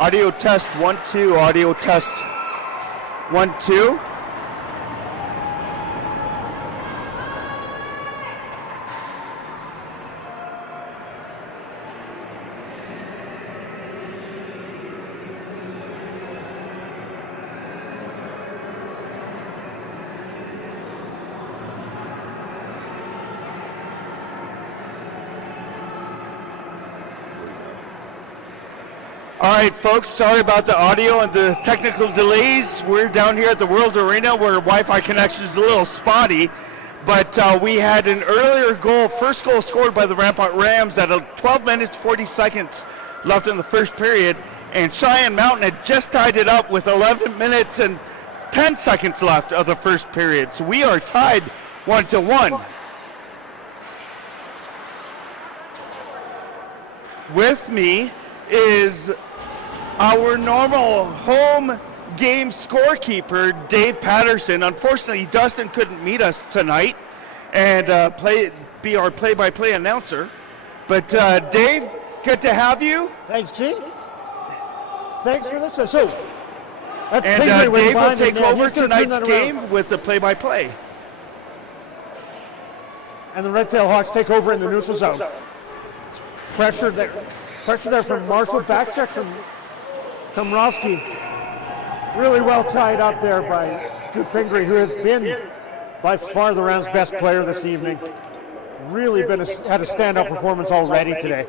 Audio test 1 2. Audio test 1 2. All right, folks, sorry about the audio and the technical delays. We're down here at the World Arena where Wi-Fi connection is a little spotty, but we had an earlier goal, first goal scored by the Rampart Rams at 12 minutes, 40 seconds left in the first period, and Cheyenne Mountain had just tied it up with 11 minutes and 10 seconds left of the first period. So we are tied 1-1. With me is our normal home game scorekeeper, Dave Patterson. Unfortunately, Dustin couldn't meet us tonight and be our play-by-play announcer. But Dave, good to have you. Thanks, Chief. Thanks for listening. So, that's and Dave will take over tonight's game with the play-by-play. And the Red Tail Hawks take over in the neutral zone. Pressure there from Marshall. Back check from Komrosky. Really well tied up there by Duke Pingree, who has been by far the Rams' best player this evening. Really had a standout performance already today.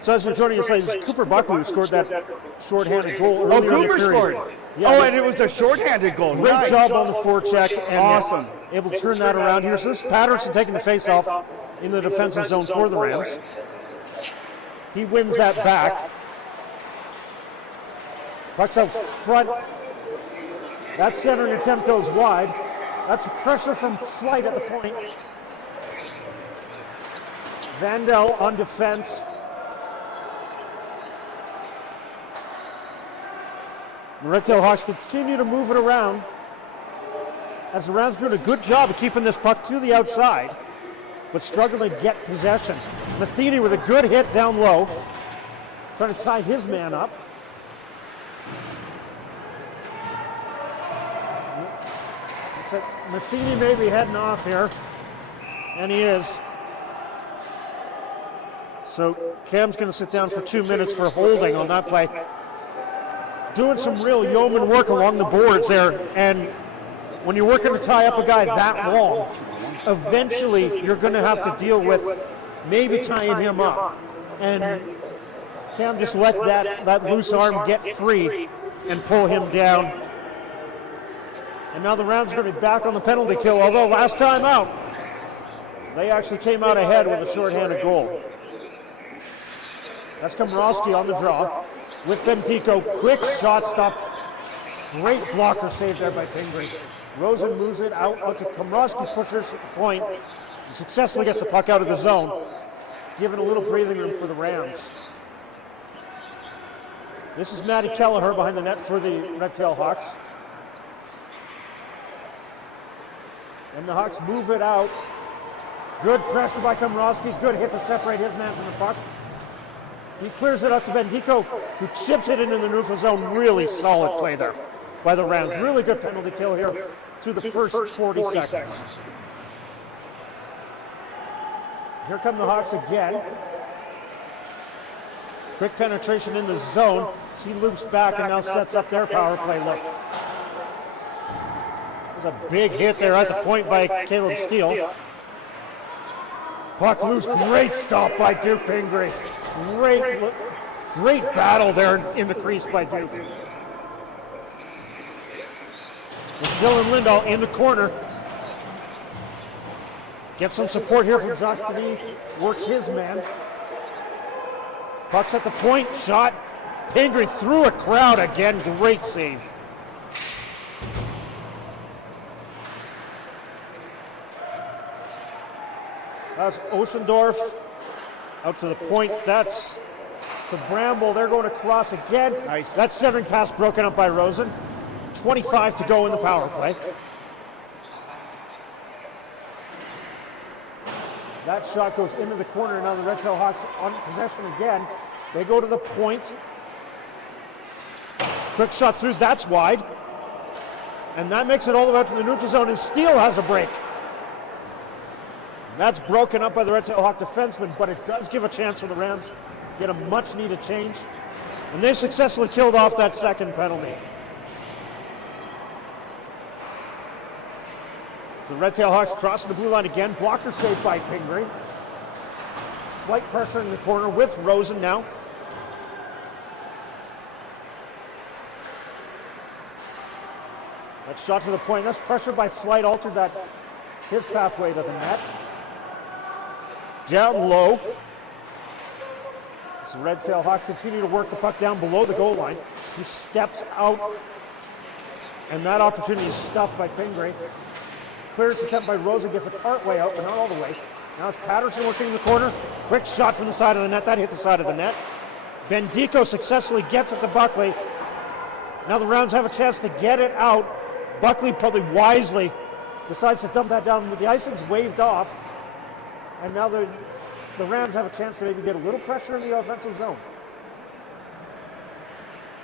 So as you're joining us, it's Cooper Buckley who scored that shorthanded goal earlier. Oh, Cooper scored. Yeah, and it was a shorthanded goal. Great job on the forecheck. And awesome. Able to turn that around here. So this is Patterson taking the face-off in the defensive zone for the Rams. He wins that back. Puck's out front. That centering attempt goes wide. That's pressure from Flight at the point. Vandell on defense. The Red Tail Hawks continue to move it around as the Rams doing a good job of keeping this puck to the outside, but struggling to get possession. Matheny with a good hit down low, trying to tie his man up. Looks like Matheny may be heading off here, and he is. So Cam's going to sit down for 2 minutes for holding on that play. Doing some real yeoman work along the boards there, and when you're working to tie up a guy that long, eventually you're going to have to deal with maybe tying him up. And Cam just let that loose arm get free and pull him down. And now the Rams are going to be back on the penalty kill, although last time out, they actually came out ahead with a shorthanded goal. That's Komrosky on the draw with Bentico. Quick shot stop. Great blocker save there by Pingree. Rosen moves it out to Komrosky, pushers at the point, and successfully gets the puck out of the zone, giving a little breathing room for the Rams. This is Matty Kelleher behind the net for the Red Tail Hawks. And the Hawks move it out. Good pressure by Komrosky. Good hit to separate his man from the puck. He clears it up to Bentico, who chips it into the neutral zone. Really solid play there by the Rams. Really good penalty kill here through the first 40 seconds. Here come the Hawks again. Quick penetration in the zone. He loops back and now sets up their power play look. There's a big hit there at the point by Caleb Steele. Puck loose. Great stop by Duke Pingree. Great battle there in the crease by Duke. With Dylan Lindahl in the corner. Gets some support here from Josh Denny. Works his man. Puck's at the point, shot. Pingree through a crowd again, great save. That's Oschendorf out to the point. That's to Bramble. They're going across again. Nice. That centering pass broken up by Rosen. 25 to go in the power play. That shot goes into the corner. Now the Red Tail Hawks on possession again. They go to the point. Quick shot through. That's wide. And that makes it all the way up to the neutral zone. And Steele has a break. That's broken up by the Red Tail Hawk defenseman, but it does give a chance for the Rams to get a much needed change. And they successfully killed off that second penalty. So the Red Tail Hawks crossing the blue line again. Blocker saved by Pingree. Flight pressure in the corner with Rosen now. That shot to the point. That's pressure by Flight, altered that his pathway to the net. Down low. So Red Tail Hawks continue to work the puck down below the goal line. He steps out, and that opportunity is stuffed by Pingree. Clearance attempt by Rosen, gets it part way out, but not all the way. Now it's Patterson working in the corner. Quick shot from the side of the net. That hit the side of the net. Bendico successfully gets it to Buckley. Now the Rams have a chance to get it out. Buckley probably wisely decides to dump that down. The icing's waved off. And now the Rams have a chance to maybe get a little pressure in the offensive zone.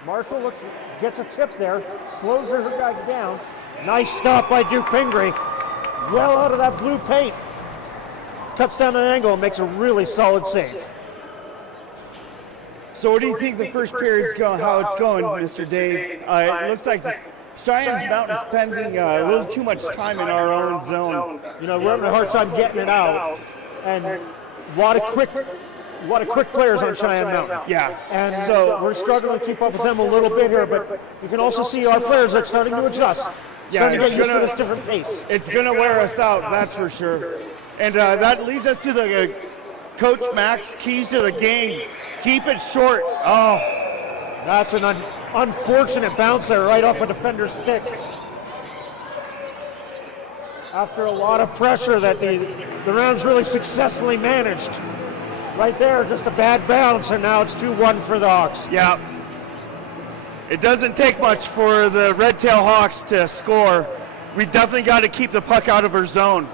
Marshall gets a tip there, slows her guy down. Nice stop by Duke Pingree. Well out of that blue paint. Cuts down an angle and makes a really solid save. So what do you think the first period's going, how it's going, Mr. Dave? It looks like Cheyenne's Mountain spending a little too much time in our own zone. You know, we're having a hard time getting it out. And a lot of quick players on Cheyenne Mountain. Yeah. And so we're struggling to keep up with them a little bit here, but you can also see our players are starting to adjust. Starting to get used to this different pace. It's going to wear us out, that's for sure. And that leads us to the Coach Max keys to the game. Keep it short. Oh, that's an unfortunate bounce there right off a defender's stick. After a lot of pressure that the Rams really successfully managed. Right there, just a bad bounce, and now it's 2-1 for the Hawks. Yeah. It doesn't take much for the Red Tail Hawks to score. We definitely got to keep the puck out of our zone.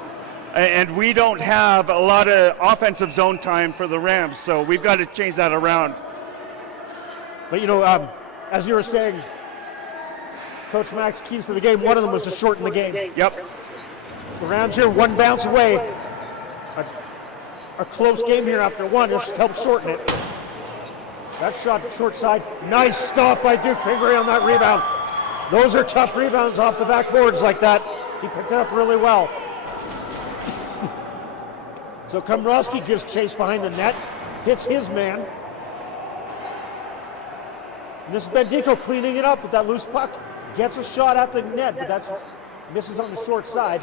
And we don't have a lot of offensive zone time for the Rams, so we've got to change that around. But you know, as you were saying, Coach Max keys to the game, one of them was to shorten the game. Yep. The Rams here one bounce away. A close game here after one, just helps shorten it. That shot short side, nice stop by Duke Pingree on that rebound. Those are tough rebounds off the backboards like that. He picked it up really well. So Komrosky gives chase behind the net, hits his man. And this is Bendico cleaning it up with that loose puck. Gets a shot at the net, but that misses on the short side.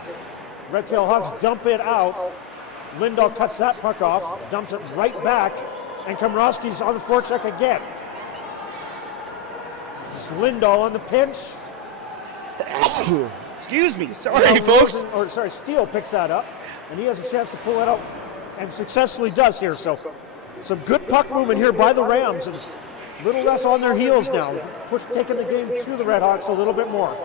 Red Tail Hawks dump it out. Lindahl cuts that puck off, dumps it right back, and Komrosky's on the forecheck again. This is Lindahl on the pinch. Excuse me, sorry folks. Steele picks that up, and he has a chance to pull it out, and successfully does here. So some good puck movement here by the Rams, and a little less on their heels now. Taking the game to the Red Hawks a little bit more.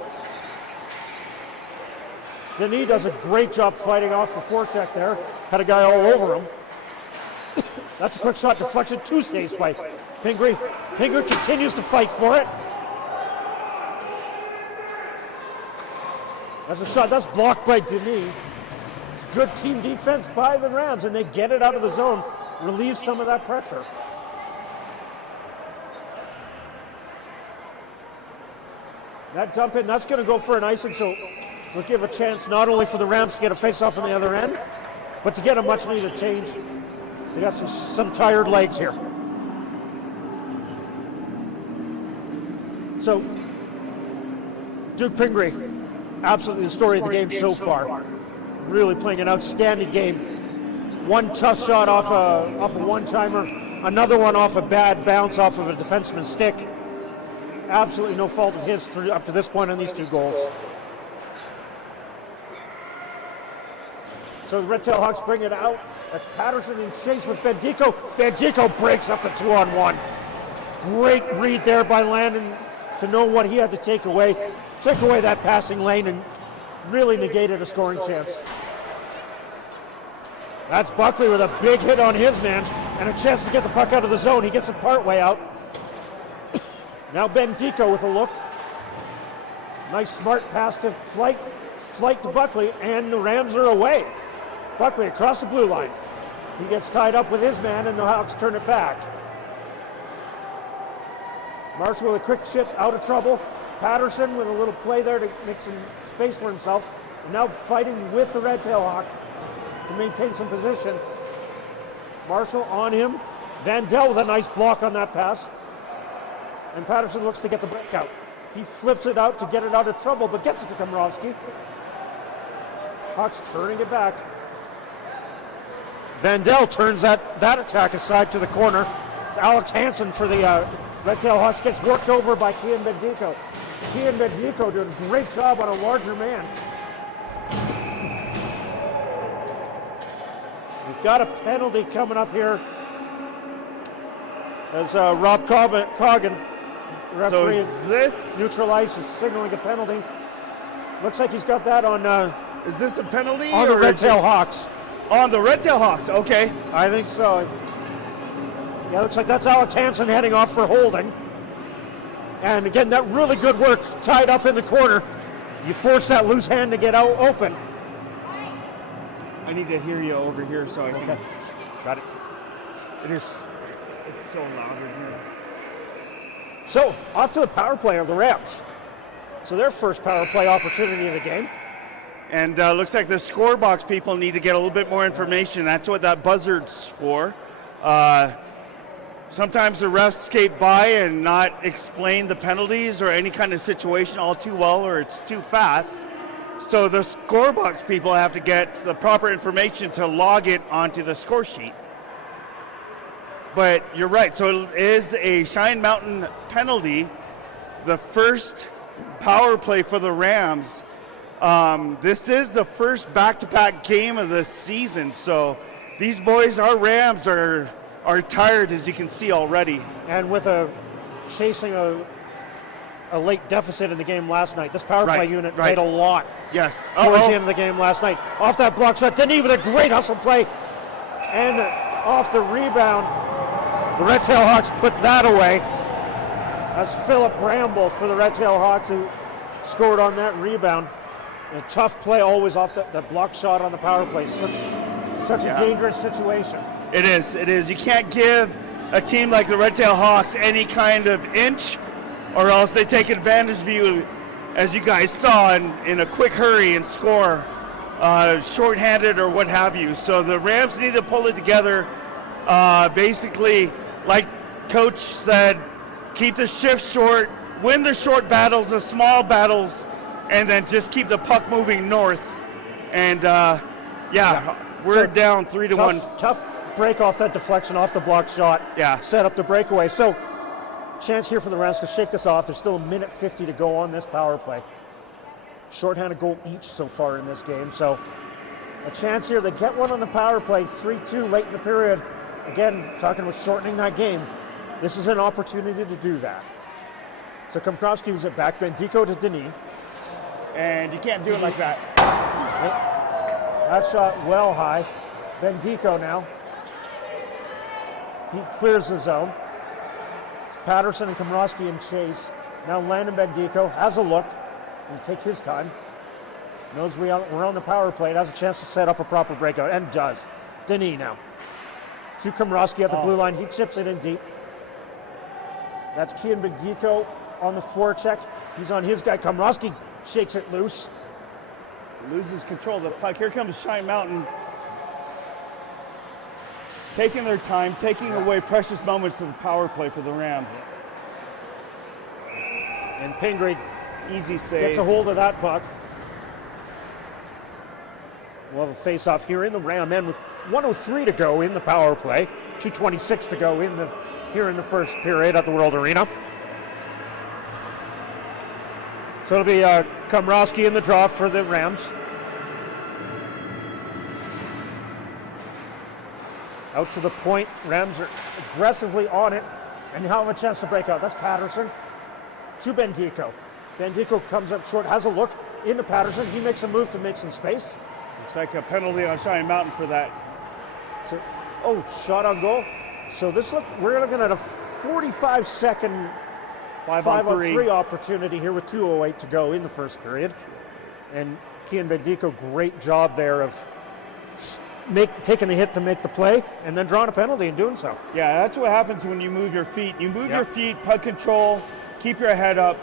Denis does a great job fighting off the forecheck there. Had a guy all over him. That's a quick shot deflection, 2 saves by Pingree. Pingree continues to fight for it. That's a shot, that's blocked by Denis. It's good team defense by the Rams, and they get it out of the zone, relieve some of that pressure. That dump in, that's going to go for an icing, so it'll give a chance not only for the Rams to get a face-off on the other end, but to get a much-needed change. They got some tired legs here. So, Duke Pingree, absolutely the story of the game so far. Really playing an outstanding game. One tough shot off a one-timer. Another one off a bad bounce off of a defenseman's stick. Absolutely no fault of his up to this point on these 2 goals. So the Red Tail Hawks bring it out. That's Patterson in chase with Bendico. Bendico breaks up the 2-on-1. Great read there by Landon to know what he had to take away. Took away that passing lane and really negated a scoring chance. That's Buckley with a big hit on his man and a chance to get the puck out of the zone. He gets it part way out. Now Bendico with a look. Nice smart pass to flight to Buckley, and the Rams are away. Buckley across the blue line. He gets tied up with his man, and the Hawks turn it back. Marshall with a quick chip out of trouble. Patterson with a little play there to make some space for himself. And now fighting with the Red Tail Hawk to maintain some position. Marshall on him. Vandell with a nice block on that pass. And Patterson looks to get the breakout. He flips it out to get it out of trouble, but gets it to Komrovsky. Hawks turning it back. Vandell turns that attack aside to the corner. It's Alex Hansen for the Red Tail Hawks, gets worked over by Kian Bendico. Kian Bendico doing a great job on a larger man. We've got a penalty coming up here as Rob Coggin, referee, neutralizes, signaling a penalty. Looks like he's got that on. Is this a penalty? On the Red Tail Hawks. On the Red Tail Hawks, okay. I think so. Yeah, looks like that's Alex Hansen heading off for holding. And again, that really good work tied up in the corner. You force that loose hand to get out open. I need to hear you over here so I can. Okay. Got it. It's so loud in here. So, off to the power play of the Rams. So their first power play opportunity of the game. And looks like the scorebox people need to get a little bit more information. That's what that buzzard's for. Sometimes the refs skate by and not explain the penalties or any kind of situation all too well, or it's too fast. So the scorebox people have to get the proper information to log it onto the score sheet. But you're right, so it is a Cheyenne Mountain penalty. The first power play for the Rams. This is the first back-to-back game of the season, so these boys, our Rams, are tired, as you can see already. And with chasing a late deficit in the game last night, this power play unit played a lot. Yes. Towards the end of the game last night. Off that block shot, Denis with a great hustle play, and off the rebound, the Red Tail Hawks put that away. That's Philip Bramble for the Red Tail Hawks, who scored on that rebound. A tough play always off that block shot on the power play. Such a dangerous situation. It is. You can't give a team like the Red Tail Hawks any kind of inch, or else they take advantage of you, as you guys saw, in a quick hurry and score, shorthanded or what have you. So the Rams need to pull it together. Basically, like Coach said, keep the shift short, win the short battles, the small battles, and then just keep the puck moving north. And we're down 3-1. Tough break off that deflection off the block shot. Yeah. Set up the breakaway. So chance here for the Rams to shake this off. There's still 1:50 to go on this power play. Shorthanded goal each so far in this game. So a chance here. They get one on the power play, 3-2 late in the period. Again, talking about shortening that game. This is an opportunity to do that. So Komrovsky was it back. Bendico to Denis. And you can't do it like that. That shot well high. Bendico now. He clears the zone. It's Patterson and Komrovsky in chase. Now Landon Bendico has a look. He'll take his time. Knows we're on the power play. Has a chance to set up a proper breakout, and does. Denis now. To Komrovsky at the blue line. He chips it in deep. That's Kian Bendico on the forecheck. He's on his guy. Komrovsky shakes it loose. Loses control of the puck. Here comes Cheyenne Mountain. Taking their time, taking away precious moments to the power play for the Rams. And Pingree easy save. gets a hold of that puck. We'll have a face-off here in the Ram end with 1:03 to go in the power play, 2:26 to go here in the first period at the World Arena. So it'll be Komrowski in the draw for the Rams. Out to the point, Rams are aggressively on it, and you have a chance to break out. That's Patterson to Bendico. Bendico comes up short, has a look into Patterson. He makes a move to make some space. Looks like a penalty on Cheyenne Mountain for that. So, shot on goal. So we're looking at a 45-second 5-on-3 opportunity here with 2:08 to go in the first period. And Kian Bendico, great job there of taking the hit to make the play and then drawing a penalty and doing so. Yeah, that's what happens when you move your feet. You move your feet, puck control, keep your head up.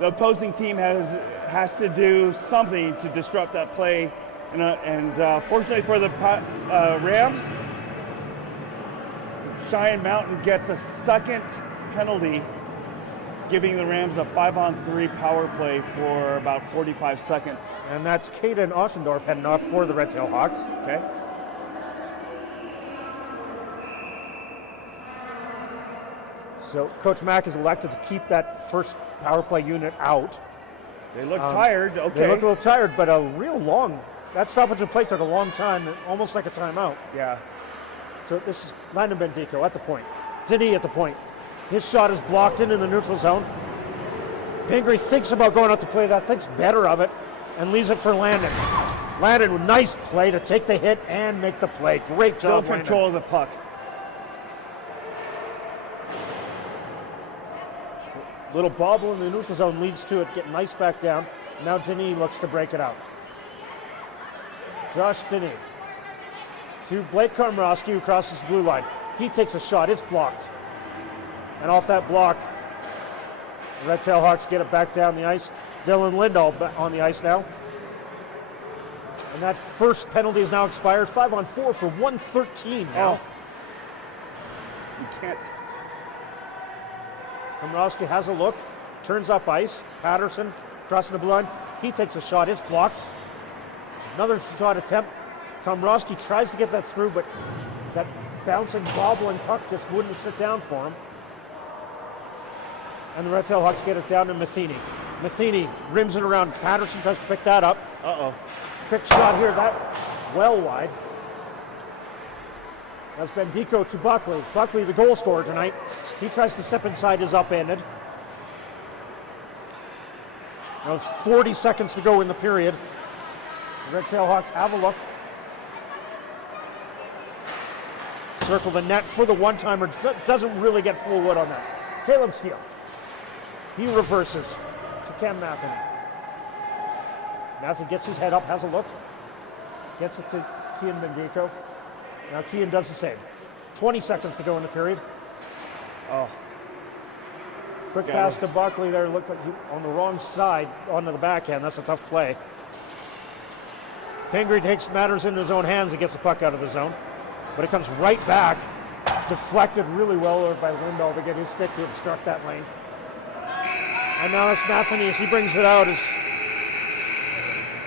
The opposing team has to do something to disrupt that play. And fortunately for the Rams, Cheyenne Mountain gets a second penalty, giving the Rams a 5-on-3 power play for about 45 seconds. And that's Kaden Oschendorf heading off for the Red Tail Hawks. Okay. So Coach Mack is elected to keep that first power play unit out. They look tired. Okay. They look a little tired, but that stoppage of play took a long time, almost like a timeout. Yeah. So this is Landon Bendico at the point. Denis at the point. His shot is blocked into the neutral zone. Pingree thinks about going out to play that, thinks better of it, and leaves it for Landon. Landon with nice play to take the hit and make the play. Great job, Still control of the puck. Little bobble in the neutral zone leads to it getting ice back down. Now Denis looks to break it out. Josh Denis to Blake Komrowski, who crosses the blue line. He takes a shot, it's blocked. And off that block, the Red Tail Hawks get it back down the ice. Dylan Lindahl on the ice now. And that first penalty is now expired. 5-on-4 for 1:13 now. You can't. Komrowski has a look, turns up ice. Patterson crossing the blue line. He takes a shot, it's blocked. Another shot attempt. Komrowski tries to get that through, but that bouncing, bobbling puck just wouldn't sit down for him. And the Red Tail Hawks get it down to Matheny. Matheny rims it around. Patterson tries to pick that up. Quick shot here, that well wide. That's Bendico to Buckley. Buckley, the goal scorer tonight. He tries to step inside his upended. Now 40 seconds to go in the period. The Red Tail Hawks have a look. Circle the net for the one-timer. Doesn't really get full wood on that. Caleb Steele. He reverses to Cam Mathen. Mathen gets his head up, has a look. Gets it to Kian Bendico. Now Kian does the same. 20 seconds to go in the period. Quick pass to Buckley there. Looked like he on the wrong side onto the backhand. That's a tough play. Pingree takes matters into his own hands and gets the puck out of the zone. But it comes right back. Deflected really well there by Lindahl to get his stick to obstruct that lane. And now it's Matheny as he brings it out as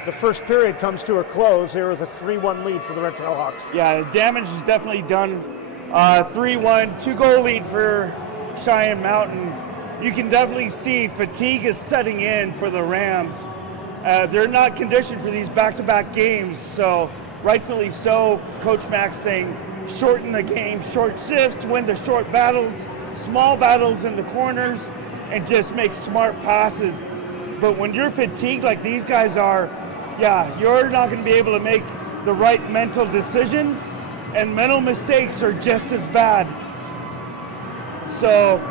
the first period comes to a close. There is a 3-1 lead for the Red Tail Hawks. Yeah, the damage is definitely done. 3-1, 2-goal lead for Cheyenne Mountain. You can definitely see fatigue is setting in for the Rams. They're not conditioned for these back-to-back games, so rightfully so. Coach Max saying shorten the game, short shifts, win the short battles, small battles in the corners, and just make smart passes. But when you're fatigued like these guys are, you're not going to be able to make the right mental decisions, and mental mistakes are just as bad. So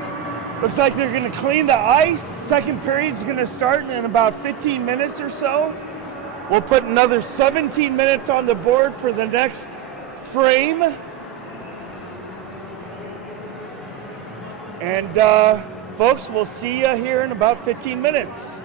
looks like they're going to clean the ice. Second period's going to start in about 15 minutes or so. We'll put another 17 minutes on the board for the next frame. And folks, we'll see you here in about 15 minutes.